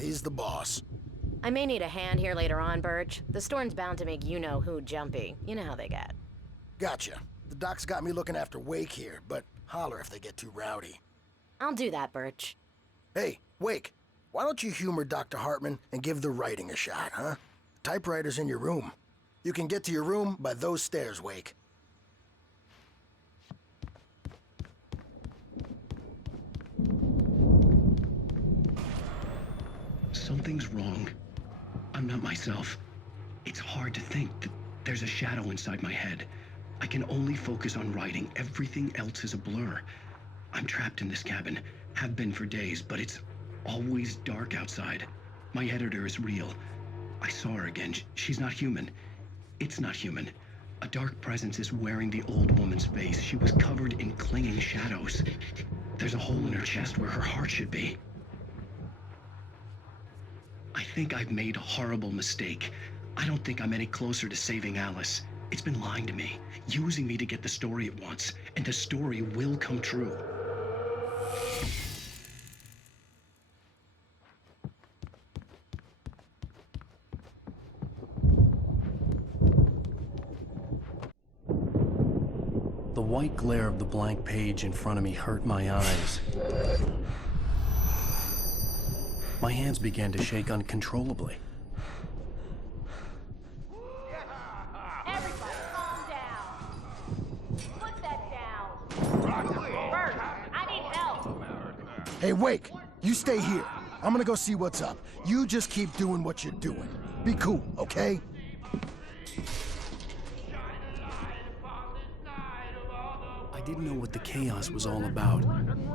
he's the boss. I may need a hand here later on, Birch. The storm's bound to make you-know-who jumpy. You know how they get. Gotcha. The doc's got me looking after Wake here, but holler if they get too rowdy. I'll do that, Birch. Hey, Wake, why don't you humor Dr. Hartman and give the writing a shot, huh? Typewriter's in your room. You can get to your room by those stairs, Wake. Something's wrong. I'm not myself. It's hard to think that there's a shadow inside my head. I can only focus on writing. Everything else is a blur. I'm trapped in this cabin. Have been for days, but it's always dark outside. My editor is real. I saw her again. She's not human. It's not human. A dark presence is wearing the old woman's face. She was covered in clinging shadows. There's a hole in her chest where her heart should be. I think I've made a horrible mistake. I don't think I'm any closer to saving Alice. It's been lying to me, using me to get the story it wants, and the story will come true. The white glare of the blank page in front of me hurt my eyes. My hands began to shake uncontrollably. Everybody, calm down. Put that down. Bert, I need help. Hey, Wake, you stay here. I'm gonna go see what's up. You just keep doing what you're doing. Be cool, okay? I didn't know what the chaos was all about,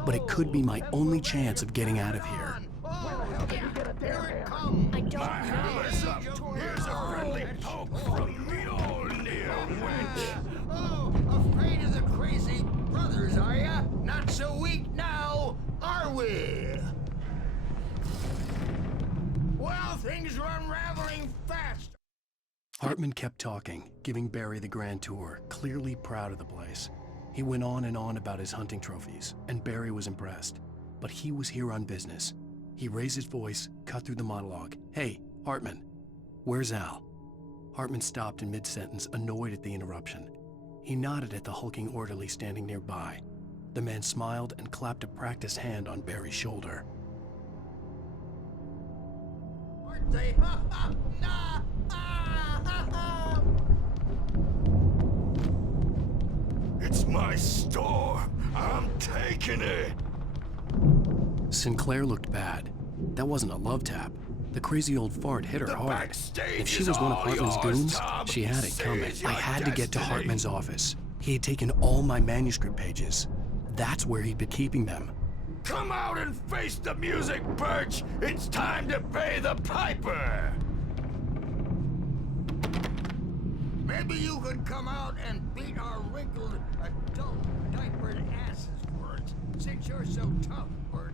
but it could be my only chance of getting out of here. I don't know. Here's a friendly poke from the old near witch. Oh, afraid of the crazy brothers, are ya? Not so weak now, are we? Well, things are unraveling fast. Hartman kept talking, giving Barry the grand tour, clearly proud of the place. He went on and on about his hunting trophies, and Barry was impressed. But he was here on business. He raised his voice, cut through the monologue. Hey, Hartman, where's Al? Hartman stopped in mid-sentence, annoyed at the interruption. He nodded at the hulking orderly standing nearby. The man smiled and clapped a practiced hand on Barry's shoulder. Aren't they? Ha ha! Nah! Ah! Ha ha! It's my store. I'm taking it. Sinclair looked bad. That wasn't a love tap. The crazy old fart hit her hard. If she was one of Hartman's goons, she had it coming. I had to get to Hartman's office. He had taken all my manuscript pages. That's where he'd been keeping them. Come out and face the music, Birch. It's time to pay the piper. Maybe you could come out and beat our wrinkled, adult, diapered asses for it, since you're so tough, Birch.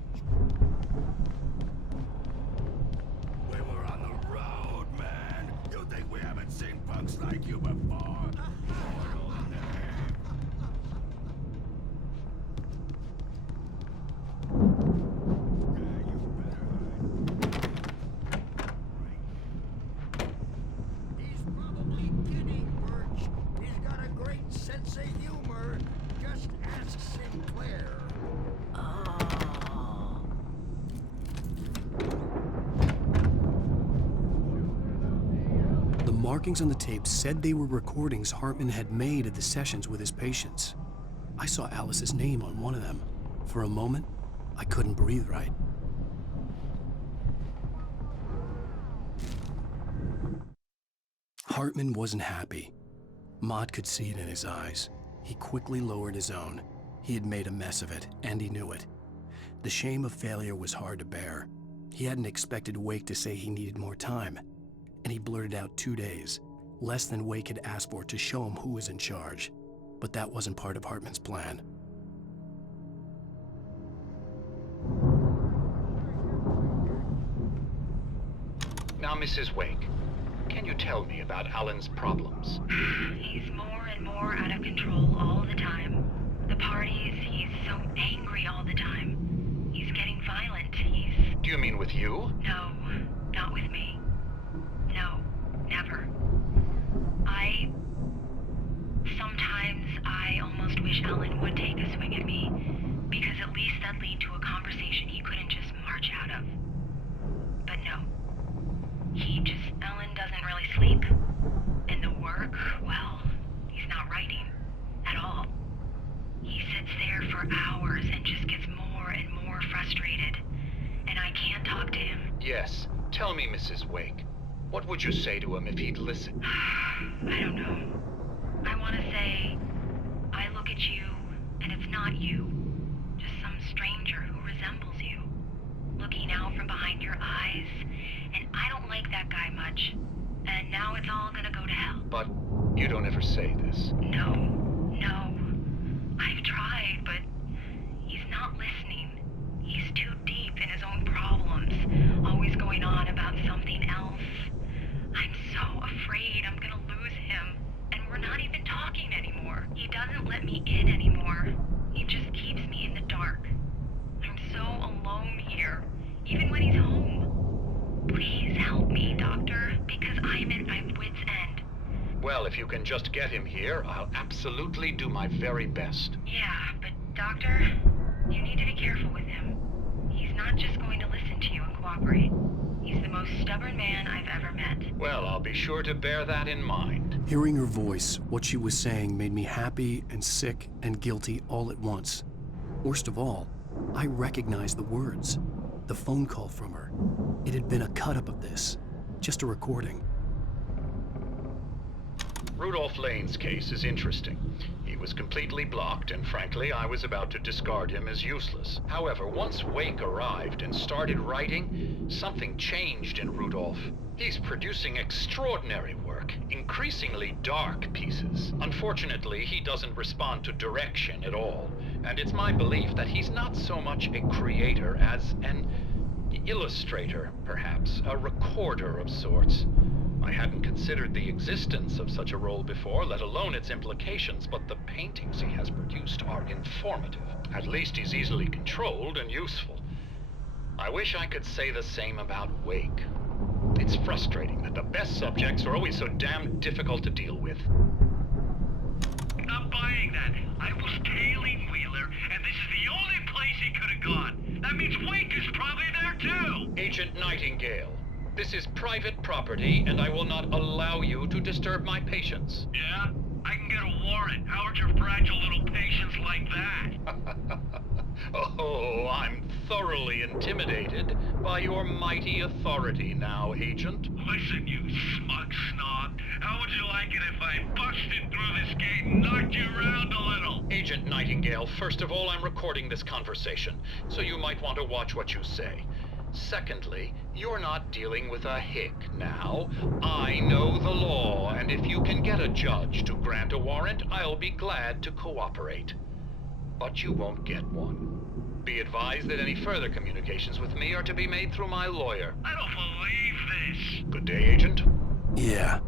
We were on the road, man. You think we haven't seen punks like you before? He's probably kidding, Birch. He's got a great sense of humor. Just ask Sinclair. The markings on the tape said they were recordings Hartman had made at the sessions with his patients. I saw Alice's name on one of them. For a moment, I couldn't breathe right. Hartman wasn't happy. Maude could see it in his eyes. He quickly lowered his own. He had made a mess of it, and he knew it. The shame of failure was hard to bear. He hadn't expected Wake to say he needed more time, and he blurted out 2 days, less than Wake had asked for to show him who was in charge. But that wasn't part of Hartman's plan. Now, Mrs. Wake, can you tell me about Alan's problems? He's more and more out of control all the time. The parties, he's so angry all the time. He's getting violent. Do you mean with you? No, Not with me. No, never. Sometimes I almost wish Alan would take a swing at me, because at least that'd lead to a conversation he couldn't just march out of. But no. Alan doesn't really sleep. And the work, well, he's not writing. At all. He sits there for hours and just gets more and more frustrated. And I can't talk to him. Yes. Tell me, Mrs. Wake. What would you say to him if he'd listen? I don't know. I want to say, I look at you, and it's not you. Just some stranger who resembles you. Looking out from behind your eyes, and I don't like that guy much. And now it's all gonna go to hell. But you don't ever say this. No. I've tried, but he's not listening. He's too deep in his own problems, always going on about something else. I'm so afraid I'm gonna lose him, and we're not even talking anymore. He doesn't let me in anymore. He just keeps me in the dark. I'm so alone here, even when he's home. Please help me, Doctor, because I'm at my wit's end. Well, if you can just get him here, I'll absolutely do my very best. Yeah, but Doctor, you need to be careful with him. He's not just going to listen to you and cooperate. He's the most stubborn man I've ever met. Well, I'll be sure to bear that in mind. Hearing her voice, what she was saying made me happy and sick and guilty all at once. Worst of all, I recognized the words. The phone call from her. It had been a cut-up of this. Just a recording. Rudolph Lane's case is interesting. He was completely blocked, and frankly, I was about to discard him as useless. However, once Wake arrived and started writing, something changed in Rudolph. He's producing extraordinary work, increasingly dark pieces. Unfortunately, he doesn't respond to direction at all, and it's my belief that he's not so much a creator as an illustrator, perhaps, a recorder of sorts. I hadn't considered the existence of such a role before, let alone its implications, but the paintings he has produced are informative. At least he's easily controlled and useful. I wish I could say the same about Wake. It's frustrating that the best subjects are always so damn difficult to deal with. Not buying that. I was tailing Wheeler, and this is the only place he could have gone. That means Wake is probably there too! Agent Nightingale, this is private property, and I will not allow you to disturb my patients. Yeah? I can get a warrant. How are your fragile little patients like that? Oh, I'm thoroughly intimidated by your mighty authority now, Agent. Listen, you smug snob. How would you like it if I busted through this gate and knocked you around a little? Agent Nightingale, first of all, I'm recording this conversation, so you might want to watch what you say. Secondly, you're not dealing with a hick now. I know the law, and if you can get a judge to grant a warrant, I'll be glad to cooperate. But you won't get one. Be advised that any further communications with me are to be made through my lawyer. I don't believe this. Good day, Agent. Yeah.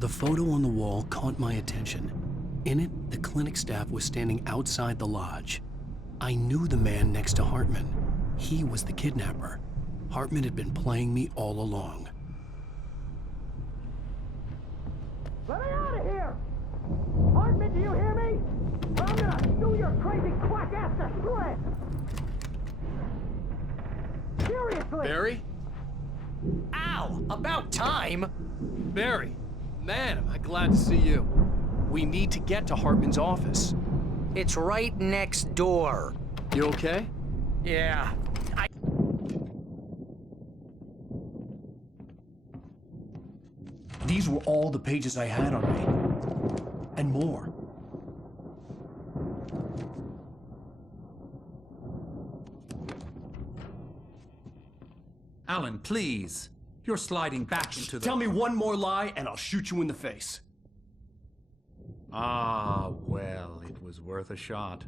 The photo on the wall caught my attention. In it, the clinic staff was standing outside the lodge. I knew the man next to Hartman. He was the kidnapper. Hartman had been playing me all along. Let me out of here! Hartman, do you hear me? I'm gonna sue your crazy quack ass to shreds! Seriously! Barry? Ow! About time! Barry, man, am I glad to see you. We need to get to Hartman's office. It's right next door. You okay? Yeah. These were all the pages I had on me. And more. Alan, please. You're sliding back into the... Tell me one more lie and I'll shoot you in the face. Ah, well, it was worth a shot.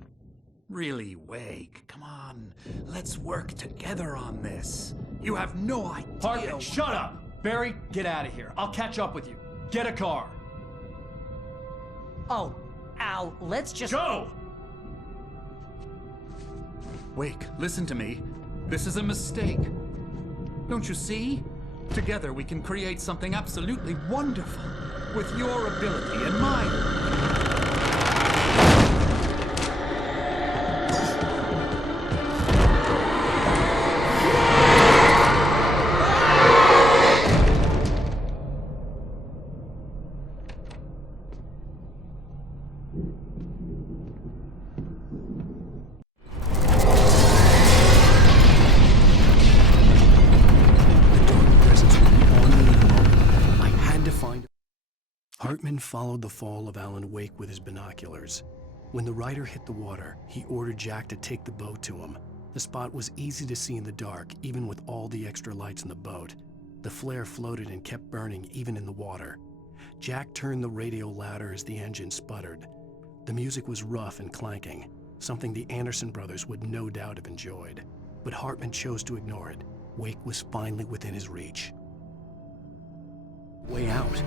Really, Wake, come on. Let's work together on this. You have no idea... Hartman, shut up! Barry, get out of here. I'll catch up with you. Get a car. Oh, Al, let's just... Go! Wake, listen to me. This is a mistake. Don't you see? Together we can create something absolutely wonderful. With your ability and mine. Hartman followed the fall of Alan Wake with his binoculars. When the rider hit the water, he ordered Jack to take the boat to him. The spot was easy to see in the dark, even with all the extra lights in the boat. The flare floated and kept burning even in the water. Jack turned the radio louder as the engine sputtered. The music was rough and clanking, something the Anderson brothers would no doubt have enjoyed. But Hartman chose to ignore it. Wake was finally within his reach. Way out.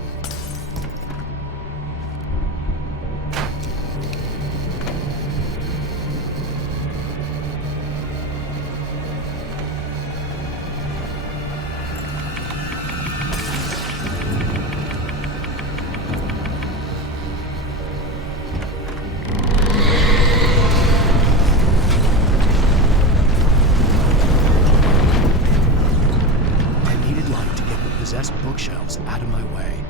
Bookshelves out of my way.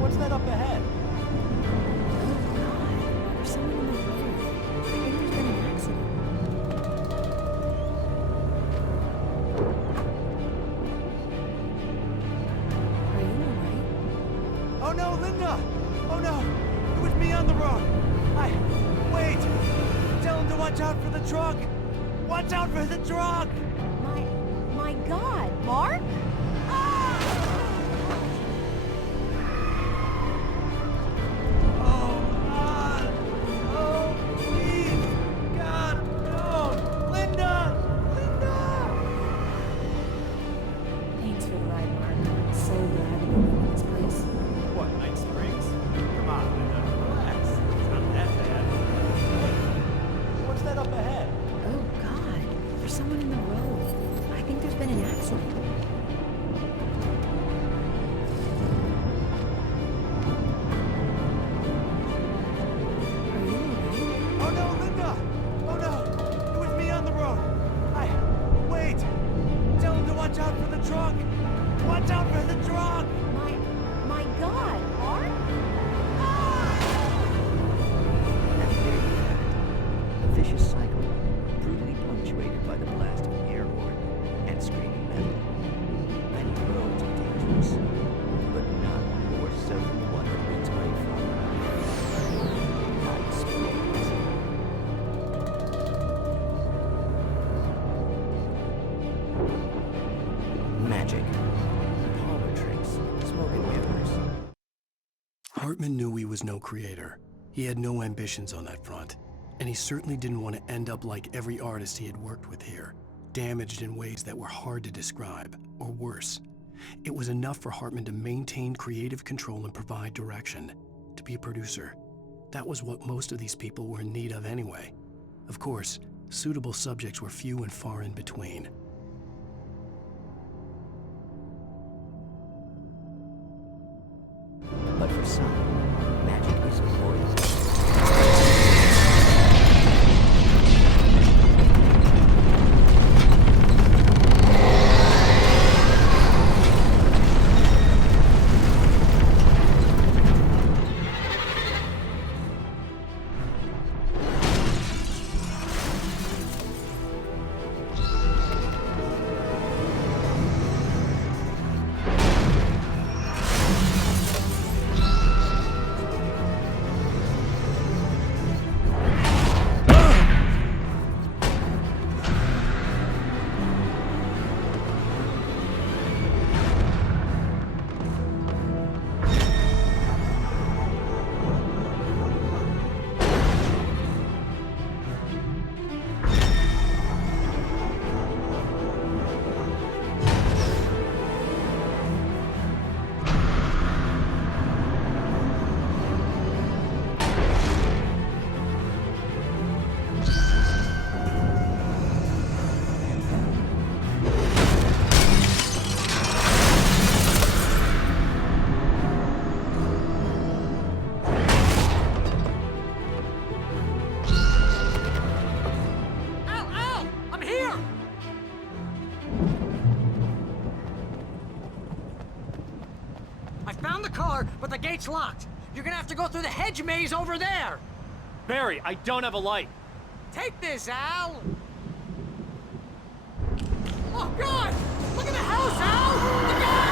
What's that up ahead? Oh no! It was me on the road! Wait! Tell him to watch out for the truck! Watch out for the truck! My God, Mark? Oh, God! Oh, please! God, no! Linda! Thanks for the ride, Mark. I'm so glad you opened this place. What, Night Springs? Come on, Linda. Relax. It's not that bad. Hey, what's that up ahead? Oh, God. There's someone in the road. I think there's been an accident. Are you alright? Oh no, Linda! Oh no! It was me on the road! Wait! Tell him to watch out for the truck! Watch out for the truck! My God, Mark? A vicious cycle, brutally punctuated by the blast of an air horn and screaming metal. Many roads are dangerous, but none more so than the one that leads away from Night Springs. Magic, parlor tricks, smoke and mirrors. Hartman knew he was no creator. He had no ambitions on that front. And he certainly didn't want to end up like every artist he had worked with here, damaged in ways that were hard to describe, or worse. It was enough for Hartman to maintain creative control and provide direction, to be a producer. That was what most of these people were in need of anyway. Of course, suitable subjects were few and far in between. But for some, magic is poison. But the gate's locked. You're gonna have to go through the hedge maze over there. Barry, I don't have a light. Take this, Al. Oh, God! Look at the house, Al! Look out!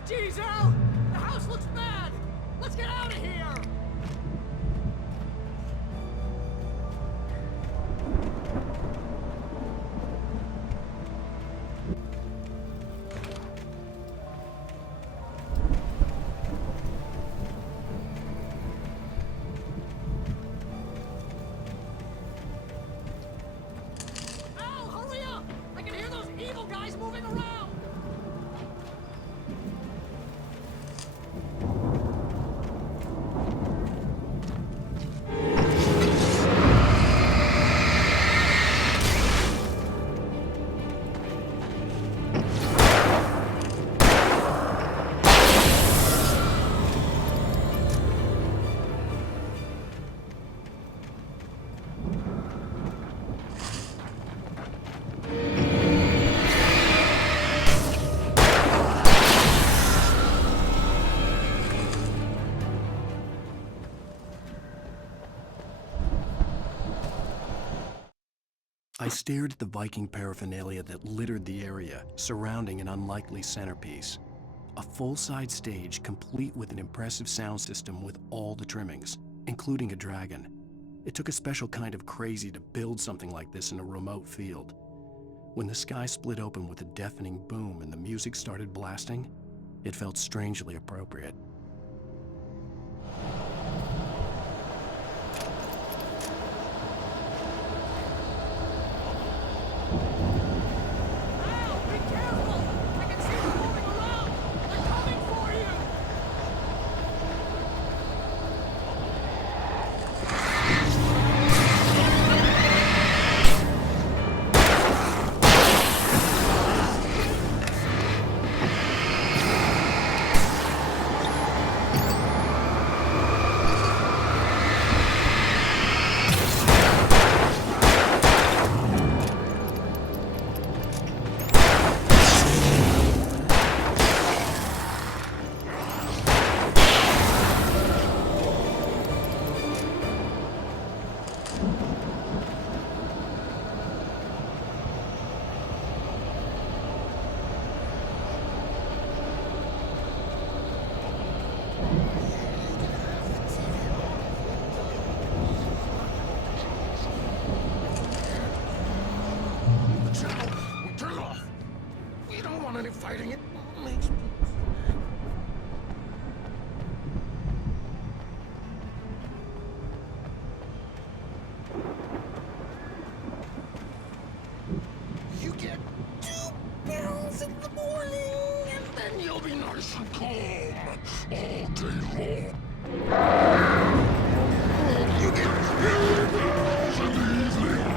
Oh, geez, Al! The house looks bad! Let's get out of here! Al, hurry up! I can hear those evil guys moving around! I stared at the Viking paraphernalia that littered the area, surrounding an unlikely centerpiece. A full-size stage complete with an impressive sound system with all the trimmings, including a dragon. It took a special kind of crazy to build something like this in a remote field. When the sky split open with a deafening boom and the music started blasting, it felt strangely appropriate. Turn it off. We don't want any fighting. It makes me... You get 2 pills in the morning, and then you'll be nice and calm all day long. You get 3 pills in the evening.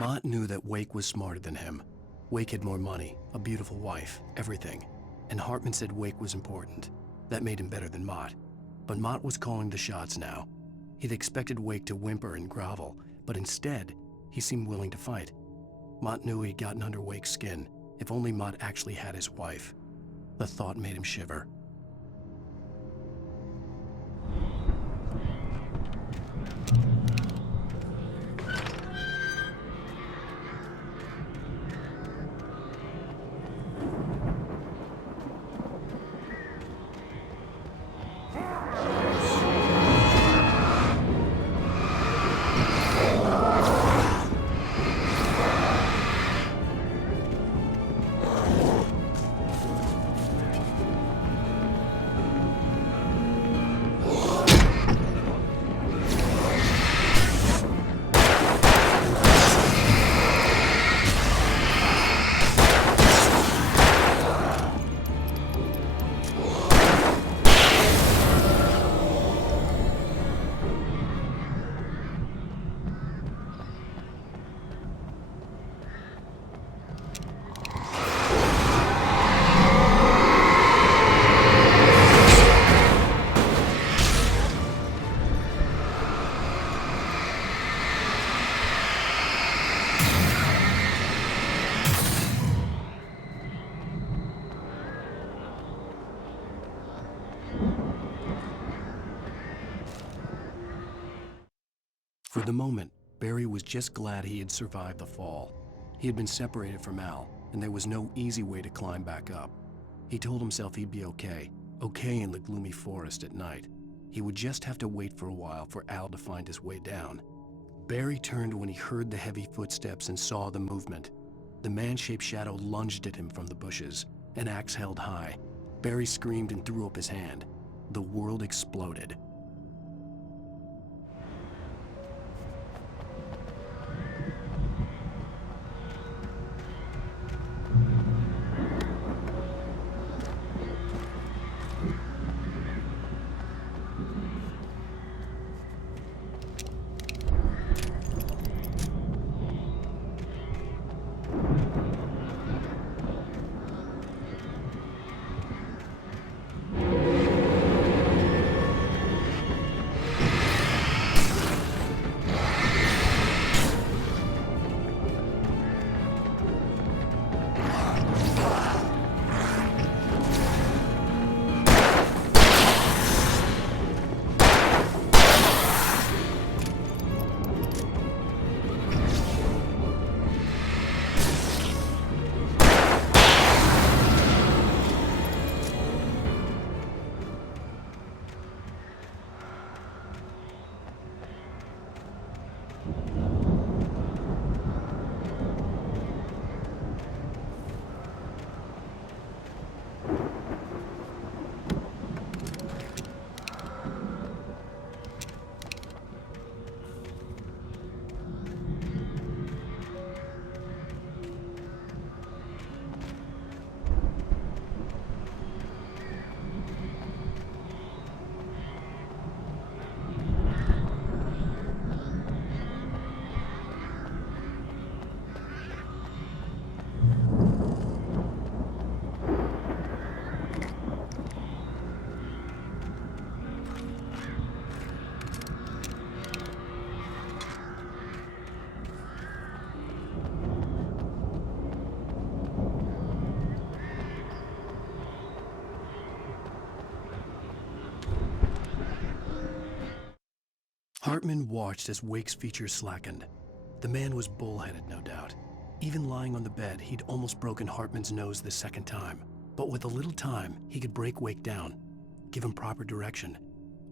Mott knew that Wake was smarter than him. Wake had more money, a beautiful wife, everything. And Hartman said Wake was important. That made him better than Mott. But Mott was calling the shots now. He'd expected Wake to whimper and grovel, but instead, he seemed willing to fight. Mott knew he'd gotten under Wake's skin. If only Mott actually had his wife. The thought made him shiver. For the moment, Barry was just glad he had survived the fall. He had been separated from Al, and there was no easy way to climb back up. He told himself he'd be okay in the gloomy forest at night. He would just have to wait for a while for Al to find his way down. Barry turned when he heard the heavy footsteps and saw the movement. The man-shaped shadow lunged at him from the bushes, an axe held high. Barry screamed and threw up his hand. The world exploded. Hartman watched as Wake's features slackened. The man was bullheaded, no doubt. Even lying on the bed, he'd almost broken Hartman's nose the second time. But with a little time, he could break Wake down, give him proper direction.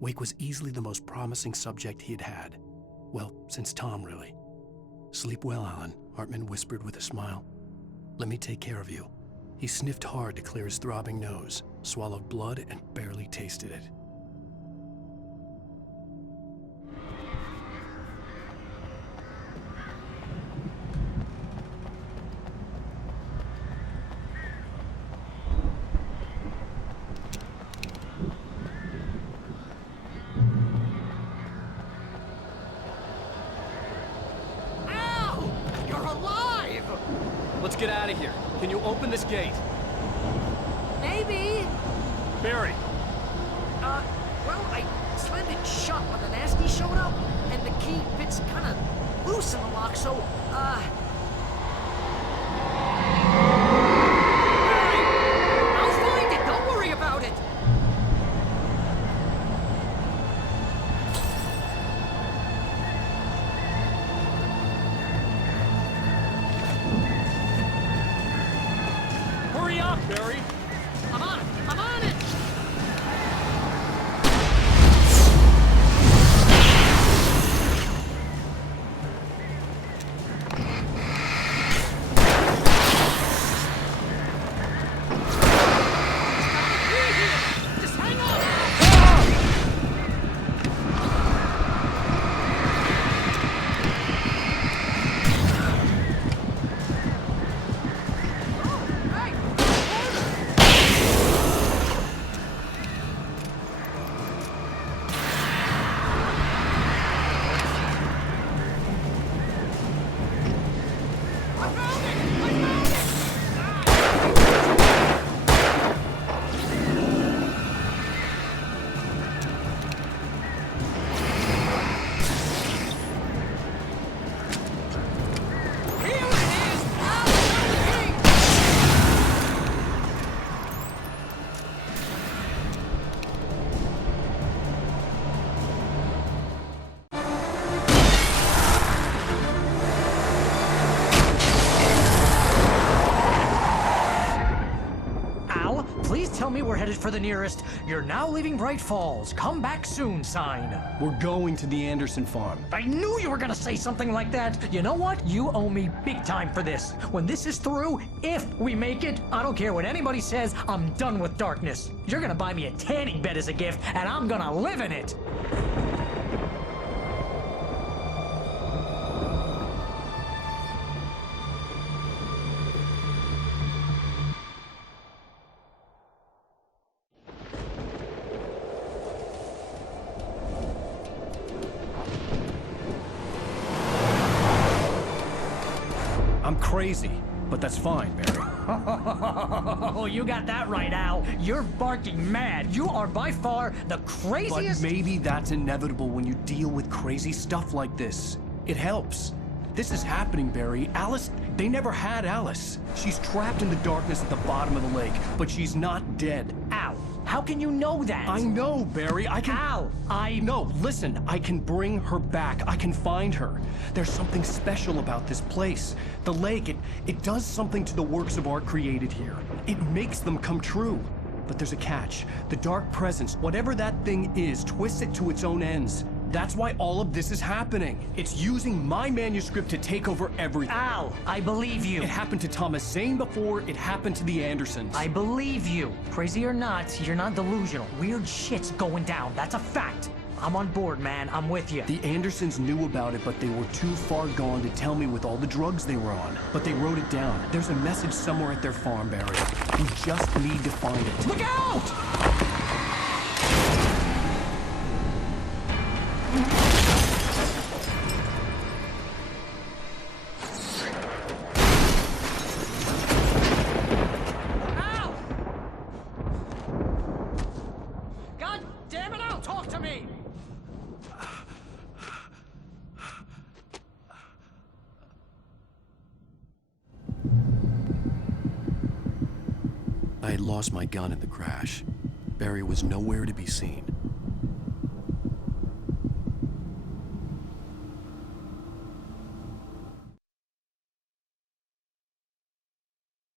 Wake was easily the most promising subject he had had. Well, since Tom, really. "Sleep well, Alan," Hartman whispered with a smile. "Let me take care of you." He sniffed hard to clear his throbbing nose, swallowed blood, and barely tasted it. You're get out of here. Can you open this gate? Maybe. Barry. Well, I slammed it shut when the nasty showed up, and the key fits kind of loose in the lock, so, Barry! I'll find it, don't worry about it! Hurry up, Barry! I'm on it! I'm on it! Just hang on! Hey! I found it! I found it! Here it is! Alan Wake! Al, please tell me we're headed for the nearest "You're now leaving Bright Falls. Come back soon" sign. We're going to the Anderson farm. I knew you were gonna say something like that. You know what? You owe me big time for this. When this is through, if we make it, I don't care what anybody says, I'm done with darkness. You're gonna buy me a tanning bed as a gift, and I'm gonna live in it. I'm crazy, but that's fine, Barry. Oh, you got that right, Al. You're barking mad. You are by far the But craziest. maybe that's inevitable when you deal with crazy stuff like this. It helps. This is happening, Barry. Alice, they never had Alice. She's trapped in the darkness at the bottom of the lake, but she's not dead. Al, how can you know that? I know, Barry. I can... Al, No, listen. I can bring her back. I can find her. There's something special about this place. The lake, it does something to the works of art created here. It makes them come true. But there's a catch. The dark presence, whatever that thing is, twists it to its own ends. That's why all of this is happening. It's using my manuscript to take over everything. Al, I believe you. It happened to Thomas Zane before, it happened to the Andersons. I believe you. Crazy or not, you're not delusional. Weird shit's going down. That's a fact. I'm on board, man. I'm with you. The Andersons knew about it, but they were too far gone to tell me with all the drugs they were on. But they wrote it down. There's a message somewhere at their farm, Barry. We just need to find it. Look out! Al! God damn it, Al, talk to me! I had lost my gun in the crash. Barry was nowhere to be seen.